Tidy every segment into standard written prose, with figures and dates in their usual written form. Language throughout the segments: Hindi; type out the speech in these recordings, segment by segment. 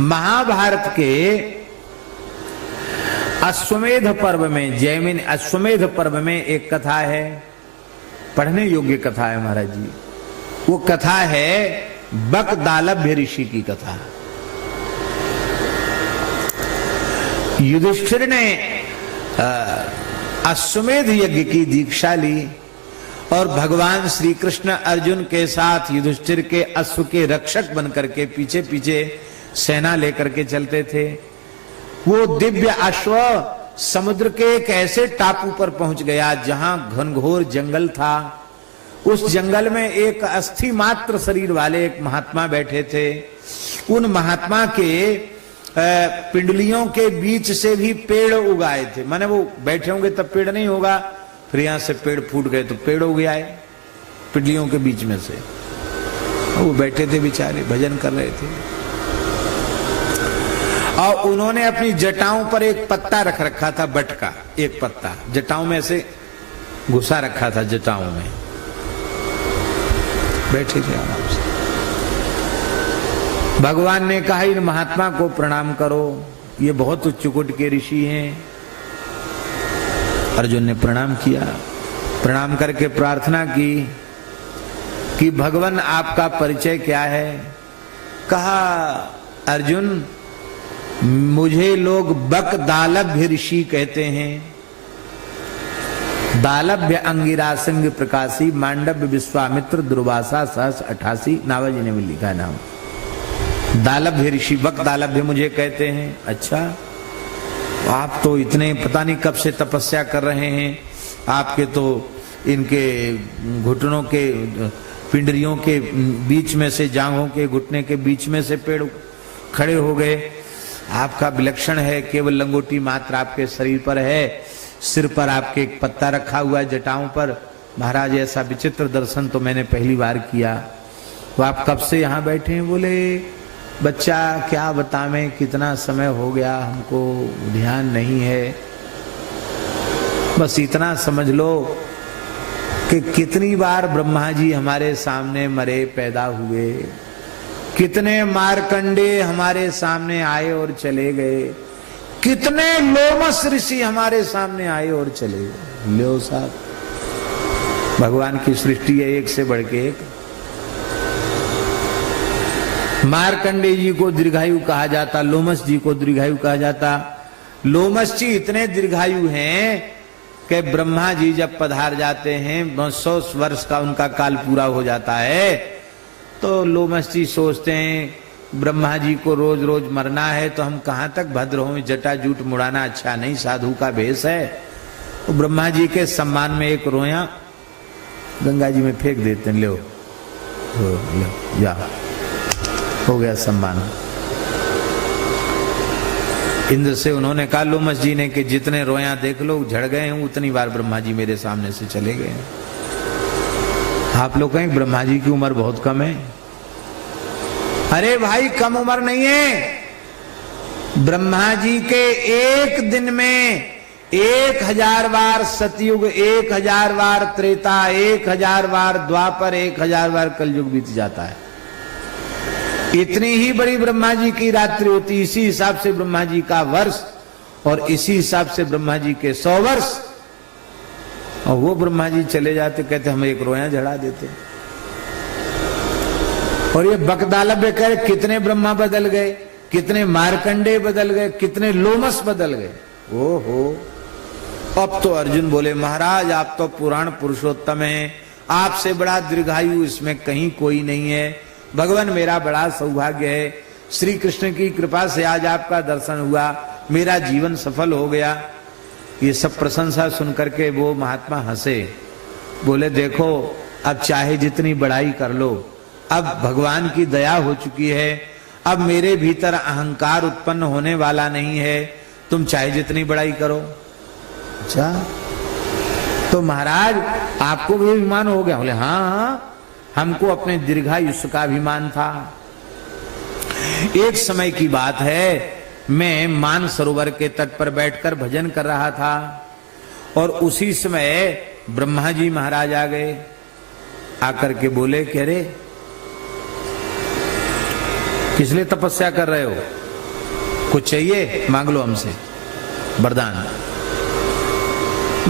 महाभारत के अश्वमेध पर्व में, जैमिन अश्वमेध पर्व में एक कथा है, पढ़ने योग्य कथा है महाराज जी। वो कथा है बकदालभ्य ऋषि की कथा। युधिष्ठिर ने अश्वमेध यज्ञ की दीक्षा ली और भगवान श्री कृष्ण अर्जुन के साथ युधिष्ठिर के अश्व के रक्षक बनकर के पीछे पीछे सेना लेकर के चलते थे। वो दिव्य अश्व समुद्र के एक ऐसे टापू पर पहुंच गया जहां घनघोर जंगल था। उस जंगल में एक अस्थि मात्र शरीर वाले एक महात्मा बैठे थे। उन महात्मा के पिंडलियों के बीच से भी पेड़ उगाए थे। माने वो बैठे होंगे तब पेड़ नहीं होगा, फिर यहां से पेड़ फूट गए तो पेड़ उग आए पिंडलियों के बीच में से। वो बैठे थे बेचारे, भजन कर रहे थे और उन्होंने अपनी जटाओं पर एक पत्ता रख रखा था, बट का एक पत्ता जटाओं में ऐसे घुसा रखा था, जटाओं में बैठे थे आराम से। भगवान ने कहा इन महात्मा को प्रणाम करो, ये बहुत उच्च कोटि के ऋषि हैं। अर्जुन ने प्रणाम किया, प्रणाम करके प्रार्थना की कि भगवान आपका परिचय क्या है। कहा अर्जुन मुझे लोग बकदालभ्य ऋषि कहते हैं। दालभ्य अंगिरासिंग प्रकाशी मांडव्य विश्वामित्र दुर्वासा सहस 88 नावाजी ने भी लिखा नाम। दालभ्य ऋषि बकदालभ्य मुझे कहते हैं। अच्छा, आप तो इतने पता नहीं कब से तपस्या कर रहे हैं, आपके तो इनके घुटनों के पिंडरियों के बीच में से, जांघों के घुटने के बीच में से पेड़ खड़े हो गए। आपका विलक्षण है, केवल लंगोटी मात्र आपके शरीर पर है, सिर पर आपके एक पत्ता रखा हुआ है जटाओं पर। महाराज ऐसा विचित्र दर्शन तो मैंने पहली बार किया। तो आप कब से यहाँ बैठे हैं? बोले बच्चा क्या बतावें, कितना समय हो गया हमको ध्यान नहीं है, बस इतना समझ लो कि कितनी बार ब्रह्मा जी हमारे सामने मरे पैदा हुए, कितने मारकंडे हमारे सामने आए और चले गए, कितने लोमस ऋषि हमारे सामने आए और चले गए। लो साहब, भगवान की सृष्टि है एक से बढ़ के एक। मारकंडे जी को दीर्घायु कहा जाता, लोमस जी को दीर्घायु कहा जाता। लोमस जी इतने दीर्घायु हैं कि ब्रह्मा जी जब पधार जाते हैं 100 वर्ष का उनका काल पूरा हो जाता है, तो लोमस जी सोचते हैं ब्रह्मा जी को रोज रोज मरना है तो हम कहां तक भद्र हों, जटा जूट मुड़ाना अच्छा नहीं, साधु का भेष है। तो ब्रह्मा जी के सम्मान में एक रोया गंगा जी में फेंक देते हैं, लो जा, हो गया सम्मान। इंद्र से उन्होंने कहा लोमस जी ने कि जितने रोया देख लो झड़ गए हैं, उतनी बार ब्रह्मा जी मेरे सामने से चले गए। आप लोग कहें ब्रह्मा जी की उम्र बहुत कम है। अरे भाई कम उम्र नहीं है, ब्रह्मा जी के एक दिन में 1000 बार सतयुग, 1000 बार त्रेता, 1000 बार द्वापर, 1000 बार कलयुग बीत जाता है। इतनी ही बड़ी ब्रह्मा जी की रात्रि होती, इसी हिसाब से ब्रह्मा जी का वर्ष और इसी हिसाब से ब्रह्मा जी के 100 वर्ष। और वो ब्रह्मा जी चले जाते, कहते हम एक रोया झड़ा देते। और ये बकदालभ्य कहे कितने ब्रह्मा बदल गए, कितने मारकंडे बदल गए, कितने लोमस बदल गए। ओहो, अब तो अर्जुन बोले महाराज आप तो पुराण पुरुषोत्तम हैं, आपसे बड़ा दीर्घायु इसमें कहीं कोई नहीं है। भगवान मेरा बड़ा सौभाग्य है, श्री कृष्ण की कृपा से आज आपका दर्शन हुआ, मेरा जीवन सफल हो गया। ये सब प्रशंसा सुनकर के वो महात्मा हंसे, बोले देखो अब चाहे जितनी बड़ाई कर लो, अब भगवान की दया हो चुकी है, अब मेरे भीतर अहंकार उत्पन्न होने वाला नहीं है, तुम चाहे जितनी बड़ाई करो। अच्छा तो महाराज आपको भी अभिमान हो गया? बोले हाँ, हमको अपने दीर्घायुष्य का अभिमान था। एक समय की बात है, मैं मान सरोवर के तट पर बैठकर भजन कर रहा था और उसी समय ब्रह्मा जी महाराज आ गए। आकर के बोले कि अरे किस लिए तपस्या कर रहे हो? कुछ चाहिए मांग लो हमसे वरदान।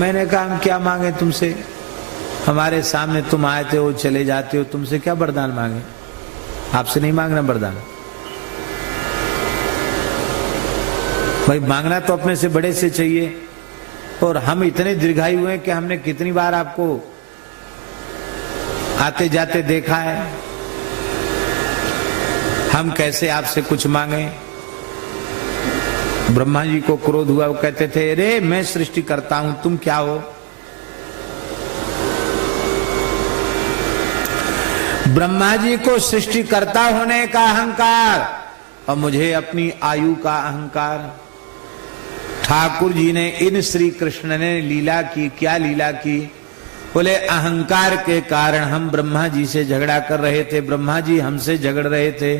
मैंने कहा हम क्या मांगे तुमसे, हमारे सामने तुम आते हो चले जाते हो, तुमसे क्या वरदान मांगे, आपसे नहीं मांगना वरदान। भाई मांगना तो अपने से बड़े से चाहिए, और हम इतने दीर्घायु हुए कि हमने कितनी बार आपको आते जाते देखा है, हम कैसे आपसे कुछ मांगे। ब्रह्मा जी को क्रोध हुआ, वो कहते थे अरे मैं सृष्टि करता हूं, तुम क्या हो। ब्रह्मा जी को सृष्टिकर्ता होने का अहंकार और मुझे अपनी आयु का अहंकार। ठाकुर जी ने इन श्री कृष्ण ने लीला की, क्या लीला की, बोले अहंकार के कारण हम ब्रह्मा जी से झगड़ा कर रहे थे, ब्रह्मा जी हमसे झगड़ रहे थे,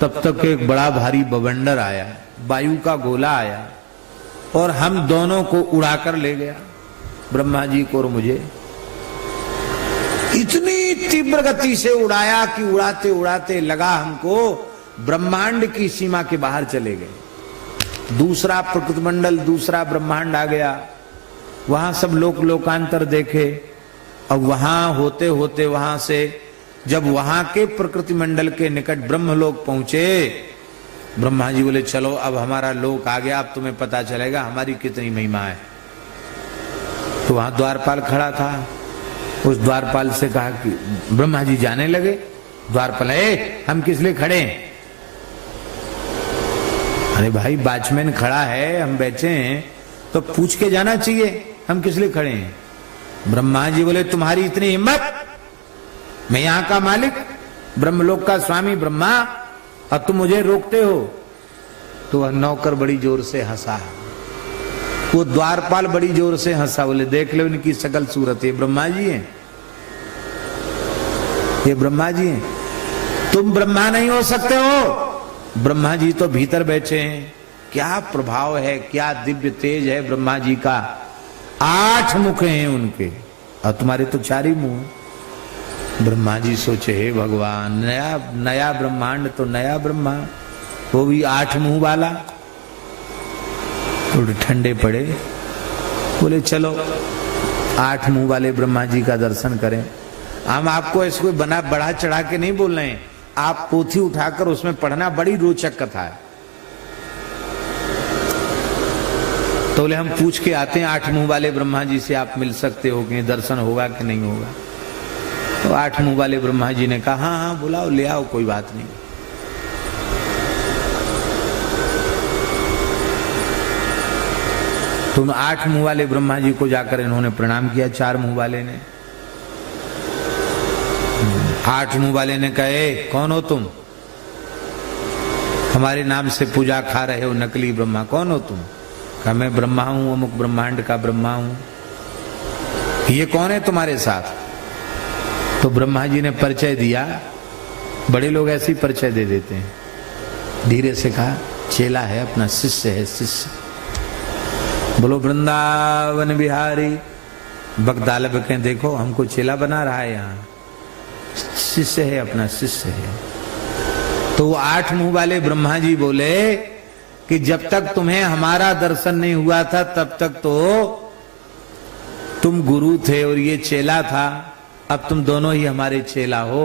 तब तक एक बड़ा भारी बवंडर आया, वायु का गोला आया और हम दोनों को उड़ाकर ले गया, ब्रह्मा जी को और मुझे। इतनी तीव्र गति से उड़ाया कि उड़ाते उड़ाते लगा हमको ब्रह्मांड की सीमा के बाहर चले गए। दूसरा प्रकृति मंडल, दूसरा ब्रह्मांड आ गया, वहां सब लोकांतर देखे, और वहां होते होते वहां से जब वहां के प्रकृति मंडल के निकट ब्रह्मलोक पहुंचे, ब्रह्मा जी बोले चलो अब हमारा लोक आ गया, अब तुम्हें पता चलेगा हमारी कितनी महिमा है। तो वहां द्वारपाल खड़ा था, उस द्वारपाल से कहा कि ब्रह्मा जी जाने लगे। द्वारपाल हम किस लिए खड़े हैं? अरे भाई वॉचमैन खड़ा है, हम बैठे हैं तो पूछ के जाना चाहिए हम किस लिए खड़े हैं। ब्रह्मा जी बोले तुम्हारी इतनी हिम्मत, मैं यहां का मालिक ब्रह्मलोक का स्वामी ब्रह्मा, और तुम मुझे रोकते हो। तो वह नौकर बड़ी जोर से हंसा, वो द्वारपाल बड़ी जोर से हंसा, बोले देख लो इनकी शकल सूरत, ये ब्रह्मा जी हैं, ये ब्रह्मा जी हैं, तुम ब्रह्मा नहीं हो सकते हो। ब्रह्मा जी तो भीतर बैठे हैं, क्या प्रभाव है, क्या दिव्य तेज है ब्रह्मा जी का, 8 मुख हैं उनके और तुम्हारे तो 4 ही मुंह। ब्रह्मा जी सोचे हे भगवान, नया नया ब्रह्मांड तो नया ब्रह्मा, वो भी 8 मुंह वाला। थोड़े ठंडे पड़े, बोले चलो 8 मुंह वाले ब्रह्मा जी का दर्शन करें। हम आपको इसको बना बढ़ा चढ़ा के नहीं बोल रहे हैं, आप पोथी उठाकर उसमें पढ़ना, बड़ी रोचक कथा है। तो बोले हम पूछ के आते हैं 8 मुंह वाले ब्रह्मा जी से, आप मिल सकते हो कि दर्शन होगा कि नहीं होगा। तो 8 मुंह वाले ब्रह्मा जी ने कहा हाँ हाँ बुलाओ, ले आओ, कोई बात नहीं। तो 8 मुंह वाले ब्रह्मा जी को जाकर इन्होंने प्रणाम किया। 4 मुंह वाले ने, 8 मुंह वाले ने कहे कौन हो तुम, हमारे नाम से पूजा खा रहे हो नकली ब्रह्मा, कौन हो तुम? कहा मैं ब्रह्मा हूं, अमुक ब्रह्मांड का ब्रह्मा हूं। ये कौन है तुम्हारे साथ? तो ब्रह्मा जी ने परिचय दिया, बड़े लोग ऐसे ही परिचय दे देते हैं। धीरे से कहा चेला है, अपना शिष्य है, शिष्य। बोलो वृंदावन बिहारी। बगदालब के देखो हमको चेला बना रहा है, यहाँ शिष्य है, अपना शिष्य है। तो वो 8 मुंह वाले ब्रह्मा जी बोले कि जब तक तुम्हें हमारा दर्शन नहीं हुआ था तब तक तो तुम गुरु थे और ये चेला था, अब तुम दोनों ही हमारे चेला हो।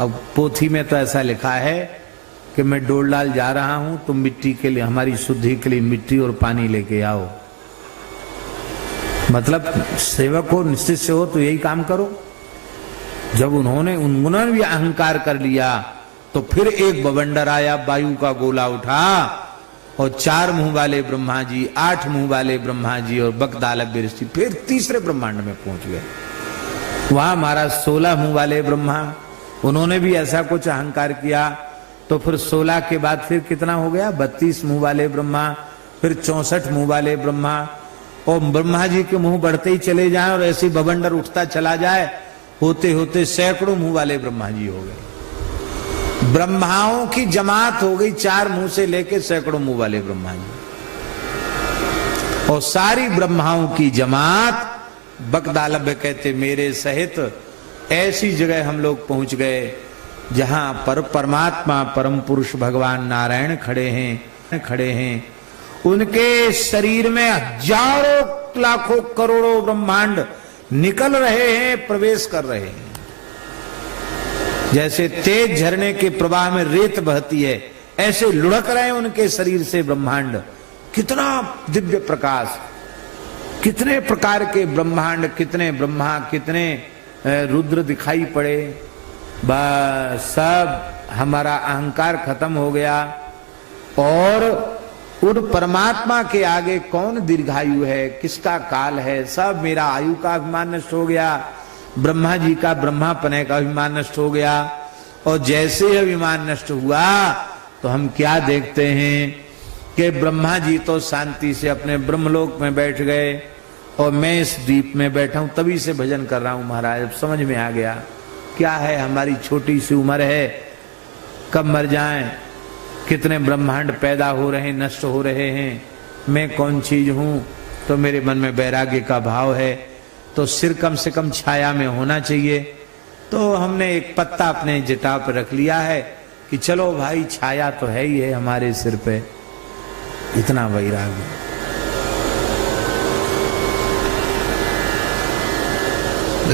अब पोथी में तो ऐसा लिखा है कि मैं डोलडाल जा रहा हूं, तुम मिट्टी के लिए, हमारी शुद्धि के लिए मिट्टी और पानी लेके आओ। मतलब सेवक हो, शिष्य हो तो यही काम करो। जब उन्होंने भी अहंकार कर लिया तो फिर एक बवंडर आया, वायु का गोला उठा और 4 मुंह वाले ब्रह्मा जी, 8 मुंह वाले ब्रह्मा जी और बगदालब ऋषि फिर तीसरे ब्रह्मांड में पहुंच गए। वहां महाराज 16 मुंह वाले ब्रह्मा, उन्होंने भी ऐसा कुछ अहंकार किया। तो फिर 16 के बाद फिर कितना हो गया, 32 मुंह वाले ब्रह्मा, फिर 64 मुंह वाले ब्रह्मा। और ब्रह्मा जी के मुंह बढ़ते ही चले जाए और ऐसे बवंडर उठता चला जाए, होते होते सैकड़ों मुंह वाले ब्रह्मा जी हो गए। ब्रह्माओं की जमात हो गई, 4 मुंह से लेके सैकड़ों मुंह वाले ब्रह्मा जी। और सारी ब्रह्माओं की जमात, बगदालब कहते मेरे सहित ऐसी जगह हम लोग पहुंच गए जहां पर परमात्मा परम पुरुष भगवान नारायण खड़े हैं खड़े हैं, उनके शरीर में हजारों लाखों करोड़ों ब्रह्मांड निकल रहे हैं, प्रवेश कर रहे हैं। जैसे तेज झरने के प्रवाह में रेत बहती है, ऐसे लुढ़क रहे हैं उनके शरीर से ब्रह्मांड। कितना दिव्य प्रकाश, कितने प्रकार के ब्रह्मांड, कितने ब्रह्मा, कितने रुद्र दिखाई पड़े। बस सब हमारा अहंकार खत्म हो गया और उन परमात्मा के आगे कौन दीर्घायु है, किसका काल है, सब मेरा आयु का अभिमान नष्ट हो गया, ब्रह्मा जी का ब्रह्मापने का अभिमान नष्ट हो गया। और जैसे अभिमान नष्ट हुआ तो हम क्या देखते हैं कि ब्रह्मा जी तो शांति से अपने ब्रह्मलोक में बैठ गए और मैं इस द्वीप में बैठा हूं, तभी से भजन कर रहा हूं महाराज। अब समझ में आ गया क्या है, हमारी छोटी सी उम्र है, कब मर जाएं, कितने ब्रह्मांड पैदा हो रहे हैं, नष्ट हो रहे हैं, मैं कौन चीज हूं। तो मेरे मन में वैराग्य का भाव है, तो सिर कम से कम छाया में होना चाहिए। तो हमने एक पत्ता अपने जटा पर रख लिया है कि चलो भाई छाया तो है ही है हमारे सिर पे। इतना वैराग्य।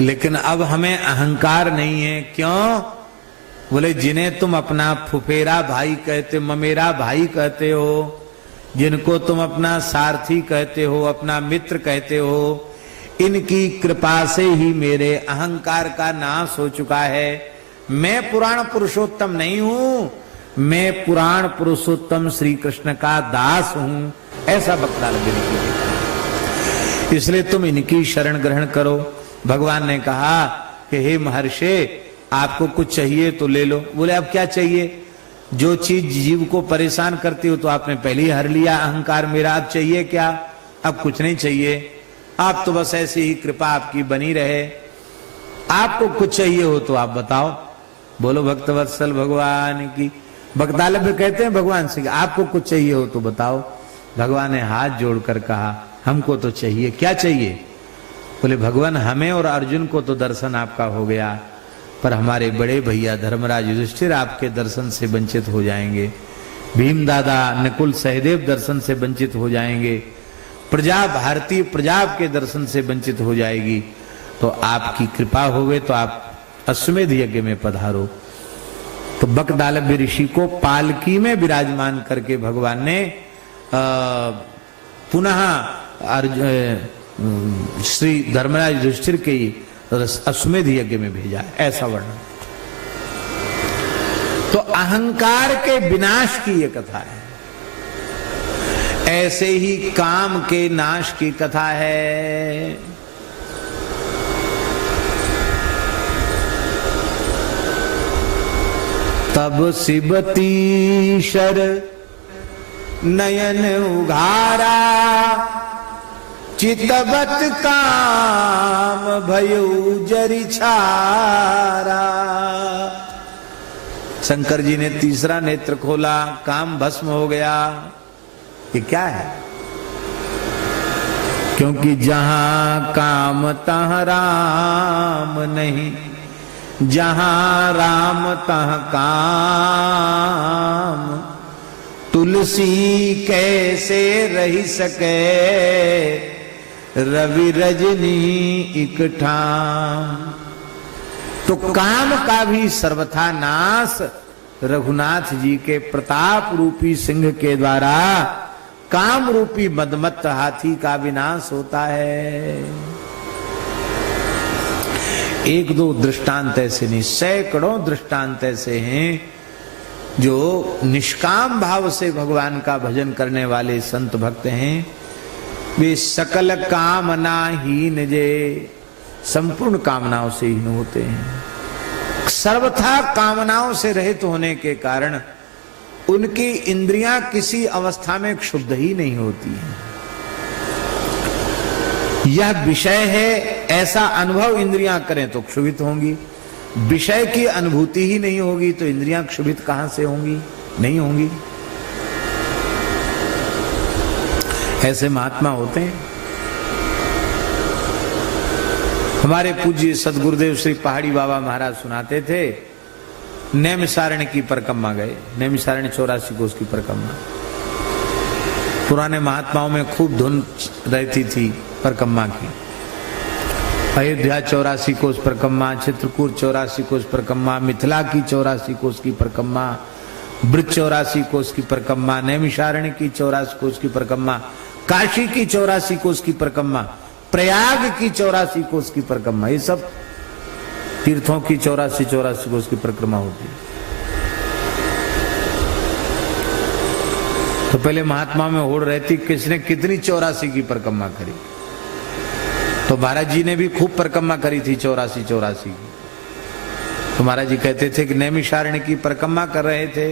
लेकिन अब हमें अहंकार नहीं है। क्यों? बोले जिन्हें तुम अपना फुफेरा भाई कहते, ममेरा भाई कहते हो, जिनको तुम अपना सारथी कहते हो, अपना मित्र कहते हो, इनकी कृपा से ही मेरे अहंकार का नाश हो चुका है। मैं पुराण पुरुषोत्तम नहीं हूं, मैं पुराण पुरुषोत्तम श्री कृष्ण का दास हूं, ऐसा वक्ताल बिल्कुल। इसलिए तुम इनकी शरण ग्रहण करो। भगवान ने कहा कि हे महर्षि, आपको कुछ चाहिए तो ले लो। बोले अब क्या चाहिए? जो चीज जीव को परेशान करती हो तो आपने पहले ही हर लिया अहंकार मेरा, अब चाहिए क्या? अब कुछ नहीं चाहिए, आप तो बस ऐसी ही कृपा आपकी बनी रहे। आपको कुछ चाहिए हो तो आप बताओ। बोलो भक्तवत्सल भगवान की। भक्तालभ्य कहते हैं भगवान से, आपको कुछ चाहिए हो तो बताओ। भगवान ने हाथ जोड़कर कहा हमको तो चाहिए। क्या चाहिए? बोले भगवान हमें और अर्जुन को तो दर्शन आपका हो गया, पर हमारे बड़े भैया धर्मराज युधिष्ठिर आपके दर्शन से वंचित हो जाएंगे, भीम दादा नकुल सहदेव दर्शन से वंचित हो जाएंगे, प्रजा भारतीय प्रजा के दर्शन से वंचित हो जाएगी। तो आपकी कृपा होवे तो आप अश्वमेध यज्ञ में पधारो। तो बकदालभ्य ऋषि को पालकी में विराजमान करके भगवान ने पुनः श्री धर्मराज युधिष्ठिर के अश्वमेध यज्ञ में भेजा, ऐसा वर्णन। तो अहंकार के विनाश की यह कथा है। ऐसे ही काम के नाश की कथा है। तब सिबती शर नयन उघारा, चितवत काम भयउ जरि छारा। शंकर जी ने तीसरा नेत्र खोला, काम भस्म हो गया। ये क्या है? क्योंकि जहां काम तहां राम नहीं, जहां राम तहां काम। तुलसी कैसे रही सके, रवि रजनी इकठाम। तो काम का भी सर्वथा नाश रघुनाथ जी के प्रताप रूपी सिंह के द्वारा काम रूपी मदमत्त हाथी का विनाश होता है। एक दो दृष्टांत ऐसे नहीं, सैकड़ों दृष्टांत ऐसे हैं जो निष्काम भाव से भगवान का भजन करने वाले संत भक्त हैं। वे सकल कामना हीन जे, संपूर्ण कामनाओं से हीन होते हैं। सर्वथा कामनाओं से रहित होने के कारण उनकी इंद्रियां किसी अवस्था में क्षुब्ध ही नहीं होती हैं। यह विषय है, ऐसा अनुभव इंद्रियां करें तो क्षुभित होंगी। विषय की अनुभूति ही नहीं होगी तो इंद्रियां क्षुभित कहां से होंगी? नहीं होंगी। ऐसे महात्मा होते हैं। हमारे पूज्य सदगुरुदेव श्री पहाड़ी बाबा महाराज सुनाते थे, नैमिषारण्य की परिक्रमा गए, नैमिषारण्य 84 कोस की परिक्रमा। पुराने महात्माओं में खूब धुन रहती थी परिक्रमा की। अयोध्या 84 कोस परिक्रमा, चित्रकूट 84 कोस परिक्रमा, मिथिला की 84 कोस की परिक्रमा, ब्रज 84 कोस की परिक्रमा, नैमिषारण्य की 84 कोस की परिक्रमा, काशी की 84 कोस की परिक्रमा, प्रयाग की 84 कोस की परिक्रमा, ये सब तीर्थों की 84 कोस की परिक्रमा होती है। तो पहले महात्मा में होड़ रहती किसने कितनी 84 की परिक्रमा करी। तो महाराज जी ने भी खूब परिक्रमा करी थी 84 की। तो महाराज जी कहते थे कि नैमिषारण्य की परिक्रमा कर रहे थे,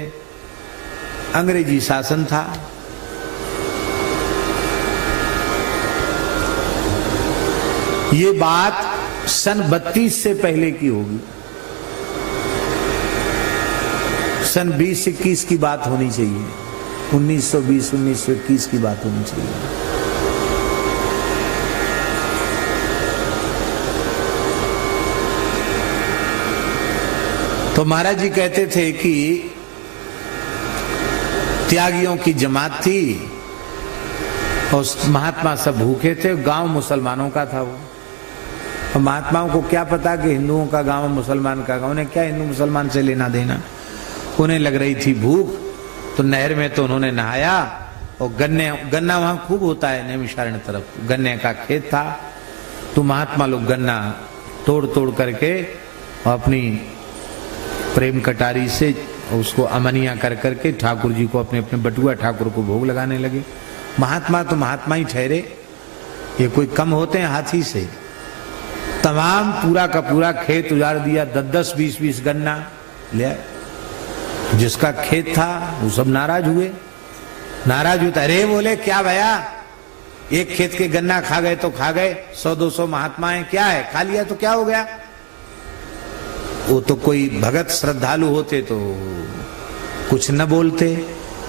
अंग्रेजी शासन था, ये बात सन 32 से पहले की होगी, सन 20-21 की बात होनी चाहिए, 1920-1921 की बात होनी चाहिए। तो महाराज जी कहते थे कि त्यागियों की जमात थी और महात्मा सब भूखे थे, गांव मुसलमानों का था वो। और महात्माओं को क्या पता कि हिंदुओं का गांव मुसलमान का गांव, उन्हें क्या हिंदू मुसलमान से लेना देना। उन्हें लग रही थी भूख, तो नहर में तो उन्होंने नहाया और गन्ना वहां खूब होता है नैमिषारण्य तरफ, गन्ने का खेत था। तो महात्मा लोग गन्ना तोड़ तोड़ करके और अपनी प्रेम कटारी से उसको अमनिया कर करके ठाकुर जी को अपने अपने बटुआ ठाकुर को भोग लगाने लगे। महात्मा तो महात्मा ही ठहरे, ये कोई कम होते हैं हाथी से। तमाम पूरा का पूरा खेत उजाड़ दिया, 10-10, 20-20 गन्ना ले आए। जिसका खेत था वो सब नाराज हुए, अरे बोले क्या भैया, एक खेत के गन्ना खा गए तो खा गए, 100-200 महात्माएं क्या है, खा लिया तो क्या हो गया। वो तो कोई भगत श्रद्धालु होते तो कुछ न बोलते,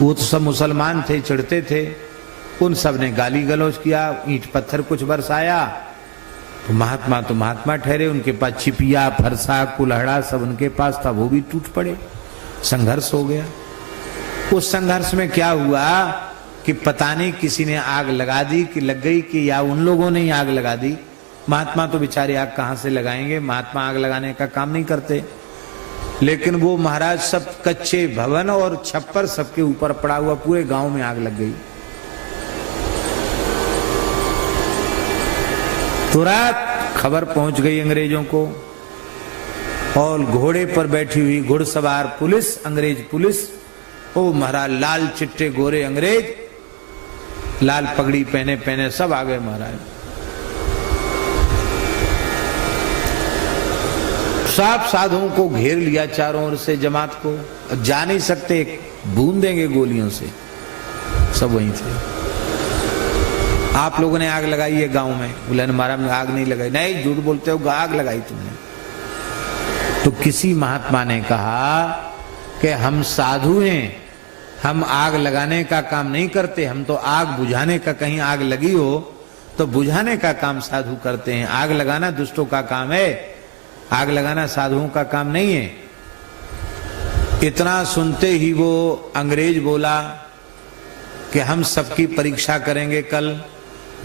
वो तो सब मुसलमान थे, चिढ़ते थे। उन सब ने गाली गलौज किया, ईंट पत्थर कुछ बरसाया। तो महात्मा ठहरे, उनके पास चिपिया फरसा कुल्हड़ा सब उनके पास था, वो भी टूट पड़े, संघर्ष हो गया। उस संघर्ष में क्या हुआ कि पता नहीं किसी ने आग लगा दी कि लग गई कि या उन लोगों ने ही आग लगा दी। महात्मा तो बेचारे आग कहां से लगाएंगे, महात्मा आग लगाने का काम नहीं करते। लेकिन वो महाराज सब कच्चे भवन और छप्पर सबके ऊपर पड़ा हुआ, पूरे गांव में आग लग गई। तुरंत खबर पहुंच गई अंग्रेजों को, और घोड़े पर बैठी हुई घुड़सवार पुलिस, अंग्रेज पुलिस, ओ महाराज लाल चिट्टे गोरे अंग्रेज, लाल पगड़ी पहने सब आ गए महाराज। सब साधुओं को घेर लिया चारों ओर से, जमात को जा नहीं सकते, बूंद देंगे गोलियों से। सब वहीं थे। आप लोगों ने आग लगाई है गांव में, बोले हमारा आग नहीं लगाई। नहीं, झूठ बोलते हो, आग लगाई तुमने। तो किसी महात्मा ने कहा कि हम साधु हैं, हम आग लगाने का काम नहीं करते, हम तो आग बुझाने का, कहीं आग लगी हो तो बुझाने का काम साधु करते हैं। आग लगाना दुष्टों का काम है, आग लगाना साधुओं का काम नहीं है। इतना सुनते ही वो अंग्रेज बोला कि हम सबकी परीक्षा करेंगे कल,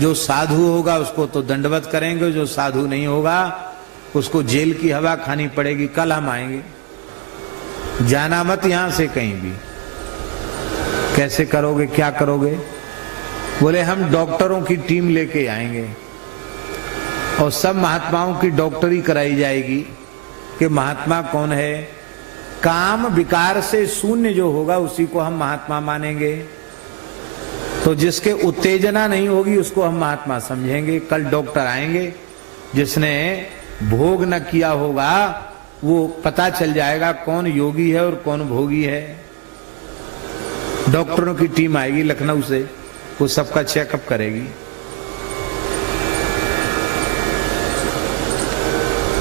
जो साधु होगा उसको तो दंडवत करेंगे, जो साधु नहीं होगा उसको जेल की हवा खानी पड़ेगी, कल हम आएंगे, जाना मत यहां से कहीं भी। कैसे करोगे, क्या करोगे? बोले हम डॉक्टरों की टीम लेके आएंगे और सब महात्माओं की डॉक्टरी कराई जाएगी कि महात्मा कौन है। काम विकार से शून्य जो होगा उसी को हम महात्मा मानेंगे, तो जिसके उत्तेजना नहीं होगी उसको हम महात्मा समझेंगे। कल डॉक्टर आएंगे, जिसने भोग न किया होगा वो पता चल जाएगा कौन योगी है और कौन भोगी है। डॉक्टरों की टीम आएगी लखनऊ से, वो सबका चेकअप करेगी।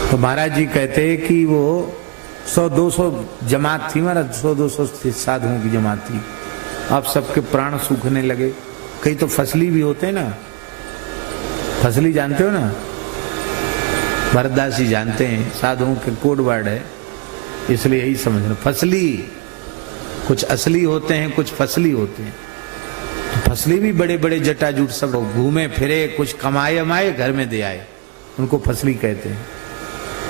तो महाराज जी कहते हैं कि वो 100-200 जमात थी, महाराज 100-200 साधुओं की जमात थी। अब सबके प्राण सूखने लगे। कई तो फसली भी होते हैं ना, फसली जानते हो ना, भरतदास जी जानते हैं, साधुओं के कोड वर्ड है, इसलिए यही समझना। फसली, कुछ असली होते हैं, कुछ फसली होते हैं। तो फसली भी बड़े बड़े जटाजूट सब घूमे फिरे, कुछ कमाए अमाए, घर में दे आए, उनको फसली कहते हैं।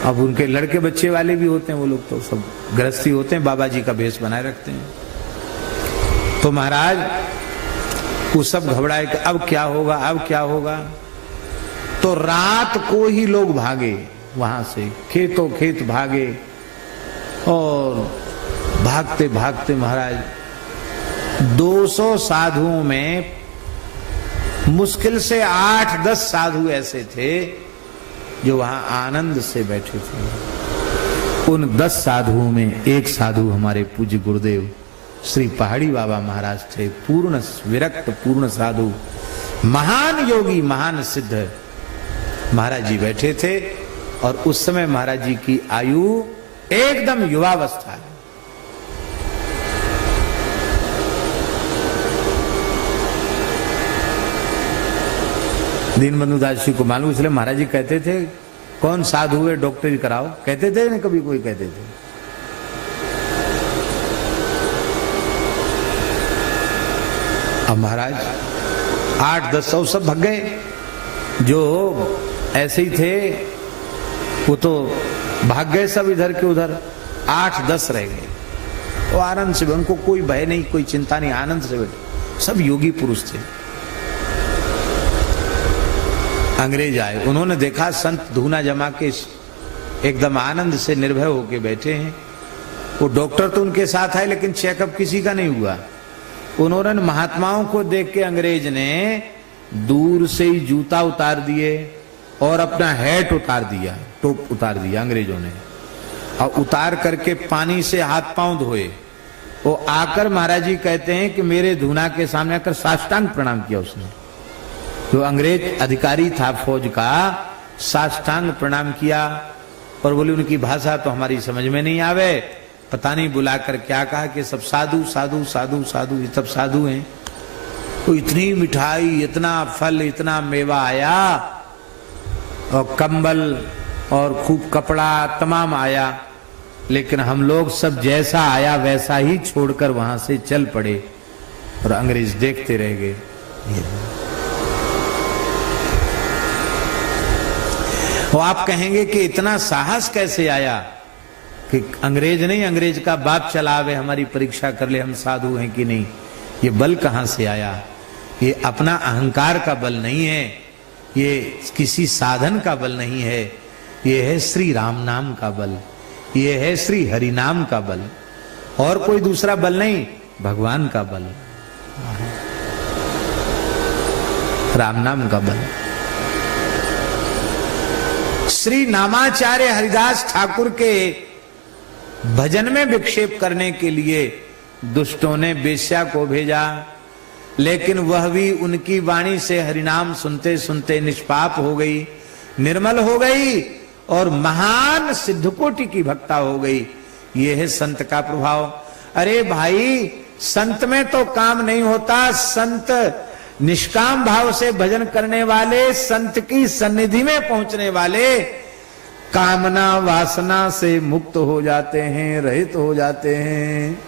अब उनके लड़के बच्चे वाले भी होते हैं, वो लोग तो सब गृहस्थी होते हैं, बाबा जी का भेष बनाए रखते हैं। तो महाराज वो सब घबराए कि अब क्या होगा, अब क्या होगा। तो रात को ही लोग भागे वहां से, खेतों खेत भागे, और भागते भागते महाराज 200 साधुओं में मुश्किल से 8-10 साधु ऐसे थे जो वहां आनंद से बैठे थे। उन 10 साधुओं में एक साधु हमारे पूज्य गुरुदेव श्री पहाड़ी बाबा महाराज थे। पूर्ण विरक्त, पूर्ण साधु, महान योगी, महान सिद्ध महाराज जी बैठे थे। और उस समय महाराज जी की आयु एकदम युवावस्था है। दीनबंधु दास जी को मालूम, इसलिए महाराज जी कहते थे कौन साधु है डॉक्टरी कराओ, कहते थे ना, कभी कोई कहते थे। अब महाराज 8-10 सब भाग गए, जो ऐसे ही थे वो तो भाग गए सब इधर के उधर, 8-10 रह गए। तो आनंद से, उनको कोई भय नहीं, कोई चिंता नहीं, आनंद से बैठे, सब योगी पुरुष थे। अंग्रेज आए, उन्होंने देखा संत धूना जमा के एकदम आनंद से निर्भय होके बैठे हैं। वो डॉक्टर तो उनके साथ आए, लेकिन चेकअप किसी का नहीं हुआ। उन्होंने महात्माओं को देख के अंग्रेज ने दूर से ही जूता उतार दिए और अपना हैट उतार दिया, टोप उतार दिया अंग्रेजों ने, और उतार करके पानी से हाथ पांव धोए। वो आकर महाराज जी कहते हैं कि मेरे धूना के सामने आकर साष्टांग प्रणाम किया उसने। जो अंग्रेज अधिकारी था फौज का, साष्टांग प्रणाम किया और बोले उनकी भाषा तो हमारी समझ में नहीं आवे, पता नहीं बुलाकर क्या कहा कि सब साधु साधु साधु साधु, ये सब साधु हैं। तो इतनी मिठाई, इतना फल, इतना मेवा आया, और कंबल और खूब कपड़ा तमाम आया, लेकिन हम लोग सब जैसा आया वैसा ही छोड़कर वहां से चल पड़े और अंग्रेज देखते रह गए। वो आप कहेंगे कि इतना साहस कैसे आया कि अंग्रेज नहीं, अंग्रेज का बाप चलावे, हमारी परीक्षा कर ले हम साधु हैं कि नहीं। ये बल कहां से आया? ये अपना अहंकार का बल नहीं है, ये किसी साधन का बल नहीं है, ये है श्री राम नाम का बल, ये है श्री हरि नाम का बल, और कोई दूसरा बल नहीं, भगवान का बल, राम नाम का बल। श्री नामाचार्य हरिदास ठाकुर के भजन में विक्षेप करने के लिए दुष्टों ने बेश्या को भेजा, लेकिन वह भी उनकी वाणी से हरिनाम सुनते सुनते निष्पाप हो गई, निर्मल हो गई और महान सिद्धकोटि की भक्ता हो गई। यह है संत का प्रभाव। अरे भाई, संत में तो काम नहीं होता, संत निष्काम भाव से भजन करने वाले, संत की सन्निधि में पहुंचने वाले कामना वासना से मुक्त हो जाते हैं, रहित हो जाते हैं।